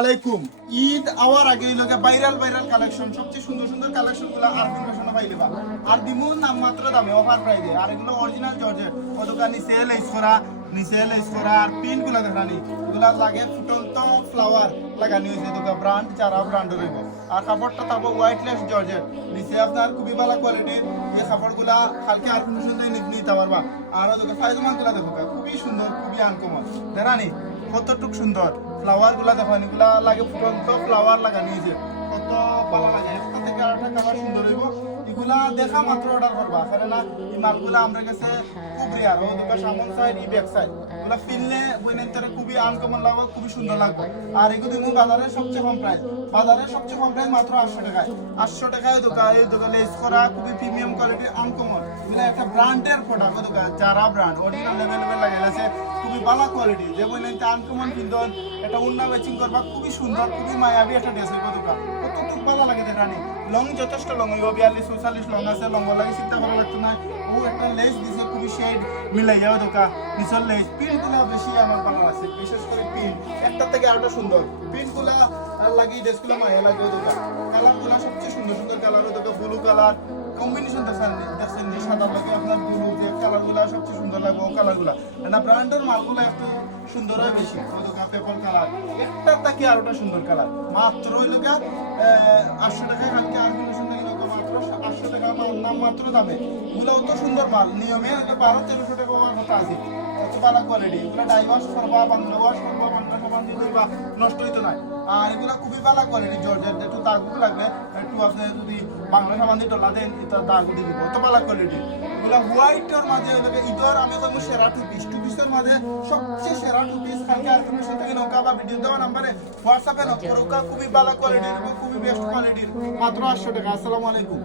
আলাইকুম। ঈদ আওয়ার আগে লোকে ভাইরাল কালেকশন, সবচেয়ে সুন্দর সুন্দর কালেকশন গুলো আরবিন ফ্যাশনে পাইলেবা। আর দিমু নাম মাত্র দামে অফার প্রাইসে। আর এগুলো অরিজিনাল জর্জেট, কতটা নিচে লেস করা আর পিন গুলা দেখানি এগুলা লাগে ফুটন্ত ফ্লাওয়ার লাগানি হয়েছে তোকে ব্র্যান্ড যারা ব্র্যান্ড রইব। আর কাপড়টা থাকবো হোয়াইটলেস জর্জেট, নিচে আপনার খুবই ভালো কোয়ালিটির। এই কাপড়গুলা কালকে আর কোনো সুন্দর নিতে পারবা। আর তোকে ফাইজমান গুলা দেখো খুবই সুন্দর, খুবই আনকমন দেখানি কতটুক সুন্দর। ফ্লাওয়ার গুলা দেখো এগুলা লাগে ফুটন্ত ফ্লাওয়ার লাগানি হয়েছে, কত ভালো লাগে। একটা থেকে আরেকটা কালার সুন্দর হইব। এগুলা দেখা মাত্র অর্ডার করবা, কারণ এই মালগুলা আমরা কাছে খুব রেয়ার। ও দুটো সামন সাইড ই ব্যাক সাইড এগুলা পিনলে বইনের ভিতরে খুবই আনকমন লাগবে, খুবই সুন্দর লাগবে। আর এগুলো বাজারের সবচেয়ে কম প্রাইস, মাত্র 800 টাকায়। 800 টাকায় দোকানে লেস করা খুবই প্রিমিয়াম কোয়ালিটির আনকমন। এগুলা একটা ব্র্যান্ডের প্রোডাক্ট, দোকান যারা ব্র্যান্ড অরিজিনাল লেভেল লাগে আছে, খুবই ভালো কোয়ালিটি। যে বইনের আনকমন কিন্তু এটা উন্না ম্যাচিং করবা, খুবই সুন্দর, খুবই মায়াবী একটা ড্রেস হইব। দোকান কতটুকু ভালো লাগে দেখানি। লং যথেষ্ট লং হইব, 42-44 লং আছে। লং লাগে চিন্তা করা লাগতো না। ও একটা লেস দিছে খুবই শেড মিলাই যাবে। দোকান নিচের লেস প্রিন্টগুলো বেশি আমার ভালো আছে, বিশেষ করে প্রিন্ট একটা থেকে আরেকটা সুন্দর। প্রিন্টগুলো আর লাগি ড্রেসগুলো মায়া লাগে। দোকান কালারগুলো সবচেয়ে সুন্দর সুন্দর কালার। দোকান ব্লু কালার কম্বিনেশন দেখছেন যে সাদা লাগে আপনার ব্লু, যে কালারগুলো সবচেয়ে সুন্দর লাগবে ও কালারগুলো। না ব্র্যান্ডের মালগুলো একটু সুন্দর হয় বেশি। দোকান পেপার কালার একটা থেকে আরেকটা সুন্দর কালার। মাত্র হইল 800 টাকায়। কালকে আর কোনো সুন্দর মাত্র 800 টাকা নাম মাত্র দামে। এগুলো অত সুন্দর মাল, নিয়মে 1200-1300 টাকা হওয়ার কথা আছে। এত ভালো কোয়ালিটি। এগুলো ডাইভার্স করবা, বাংলা ওয়াশ করবা, বাংলা সাবান দিয়ে ধুইবা, নষ্ট হইতো না। আর এগুলো খুবই ভালো কোয়ালিটি জর্জেট। একটু দাগও লাগবে, একটু আপনি যদি বাংলা সাবান দিয়ে ডলা দেন এটা দাগ দিয়ে দিব, অত ভালো কোয়ালিটি। এগুলো হোয়াইটের মাঝে ঈদের আমি তো সেরা টু পিসের মাঝে সবচেয়ে সেরা টু পিস। কালকে আর কোনো সাথে নৌকা বা ভিডিও দেওয়া নাম্বারে হোয়াটসঅ্যাপে নৌকা খুবই ভালো কোয়ালিটির, খুবই বেস্ট কোয়ালিটির, মাত্র 800 টাকা। আসসালামু আলাইকুম।